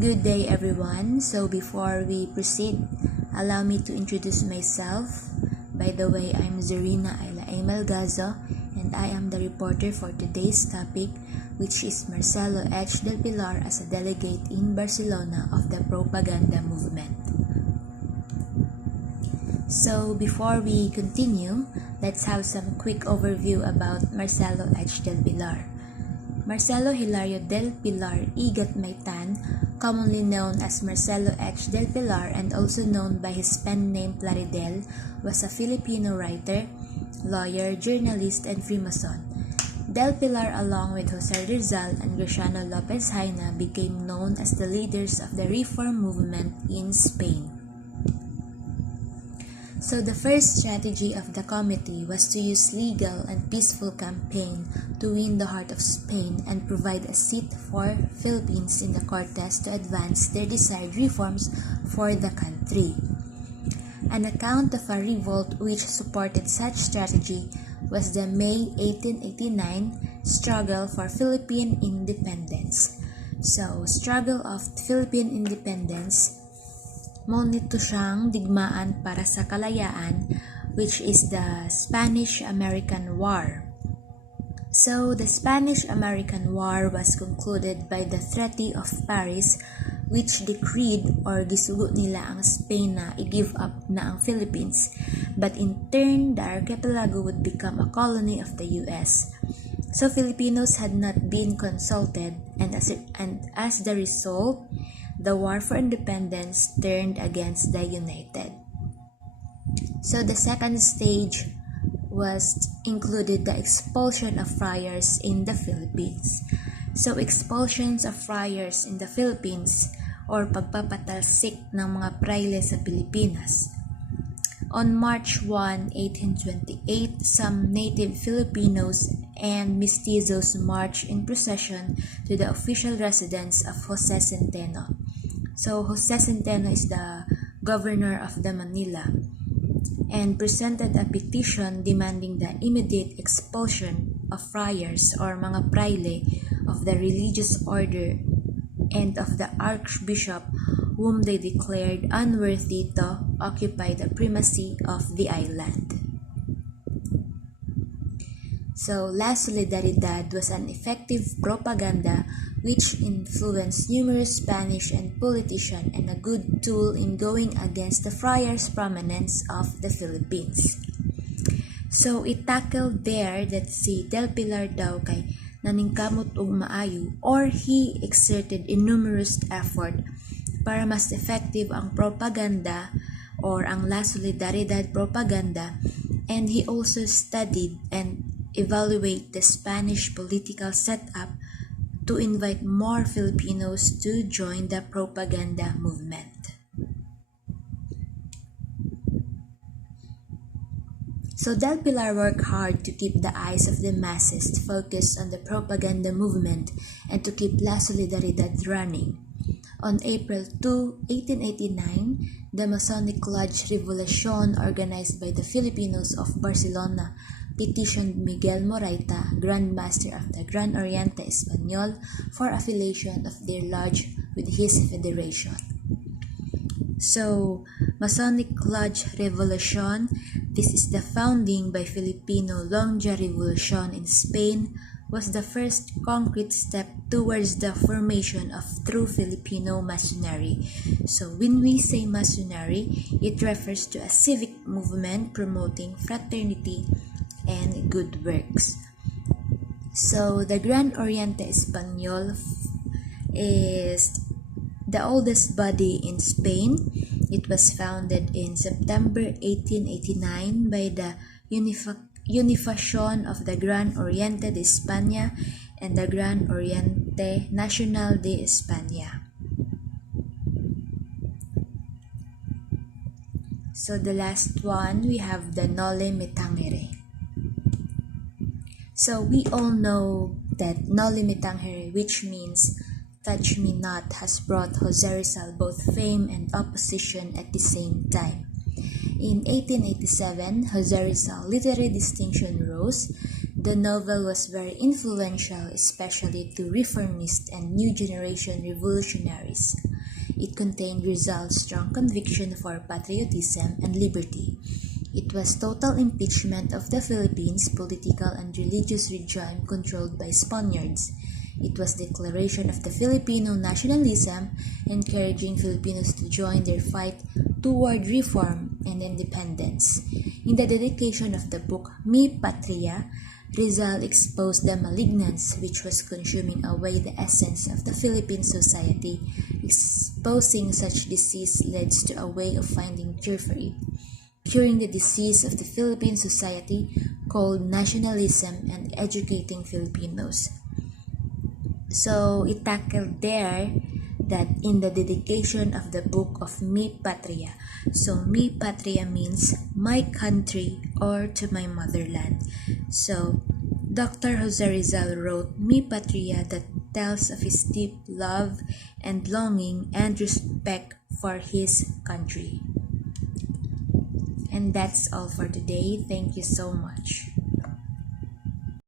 Good day everyone. So before we proceed, allow me to introduce myself. By the way, I'm Zarina Ayla Gazo and I am the reporter for today's topic, which is Marcelo H. del Pilar as a delegate in Barcelona of the propaganda movement. So before we continue, let's have some quick overview about Marcelo H. del Pilar. Marcelo Hilario del Pilar Igat Maitan, commonly known as Marcelo H. del Pilar and also known by his pen name Plaridel, was a Filipino writer, lawyer, journalist, and Freemason. Del Pilar, along with Jose Rizal and Graciano Lopez Haina, became known as the leaders of the reform movement in Spain. So the first strategy of the committee was to use legal and peaceful campaign to win the heart of Spain and provide a seat for Philippines in the Cortes to advance their desired reforms for the country. An account of a revolt which supported such strategy was the May 1889 struggle for Philippine independence. So, struggle of Philippine independence, ngunit siyang digmaan para sa kalayaan, which is the Spanish-American War. So, the Spanish-American War was concluded by the Treaty of Paris, which decreed or gisugo nila ang Spain na i-give up na ang Philippines, but in turn, the archipelago would become a colony of the US. So, Filipinos had not been consulted, and as the result, the war for independence turned against the United. So the second stage included the expulsion of friars in the Philippines. So expulsions of friars in the Philippines or pagpapatalsik ng mga praile sa Pilipinas. On March 1, 1828, some native Filipinos and mestizos marched in procession to the official residence of Jose Centeno. So Jose Centeno is the governor of the Manila and presented a petition demanding the immediate expulsion of friars or mga praile of the religious order and of the archbishop whom they declared unworthy to occupy the primacy of the island. So, La Solidaridad was an effective propaganda which influenced numerous Spanish and politicians and a good tool in going against the friars' prominence of the Philippines. So, it tackled there that si Del Pilar daw kay naningkamot og maayo or he exerted innumerous effort para mas effective ang propaganda or ang La Solidaridad propaganda, and he also studied and evaluate the Spanish political setup to invite more Filipinos to join the propaganda movement. So Del Pilar worked hard to keep the eyes of the masses focused on the propaganda movement and to keep La Solidaridad running. On April 2, 1889, the Masonic Lodge Revolution organized by the Filipinos of Barcelona petitioned Miguel Moraita, Grand Master of the Gran Oriente Espanyol, for affiliation of their lodge with his federation. So, Masonic Lodge Revolution, this is the founding by Filipino Lonja Revolution in Spain, was the first concrete step towards the formation of true Filipino Masonry. So when we say Masonry, it refers to a civic movement promoting fraternity and good works. So the Gran Oriente Espanyol is the oldest body in Spain. It was founded in September 1889 by the Unificación of the Gran Oriente de España and the Gran Oriente Nacional de España. So the last one, we have the Noli Me Tangere. So we all know that Noli Me Tangere, which means touch me not, has brought Jose Rizal both fame and opposition at the same time. In 1887, Jose Rizal literary distinction rose. The novel was very influential, especially to reformists and new generation revolutionaries. It contained Rizal's strong conviction for patriotism and liberty. It was total impeachment of the Philippines' political and religious regime controlled by Spaniards. It was declaration of the Filipino nationalism, encouraging Filipinos to join their fight toward reform and independence. In the dedication of the book Mi Patria, Rizal exposed the malignance which was consuming away the essence of the Philippine society. Exposing such disease leads to a way of finding cure for it. Curing the disease of the Philippine society called nationalism and educating Filipinos. So it tackled there that in the dedication of the book of Mi Patria. So Mi Patria means my country or to my motherland. So Dr. Jose Rizal wrote Mi Patria that tells of his deep love and longing and respect for his country. And that's all for today. Thank you so much.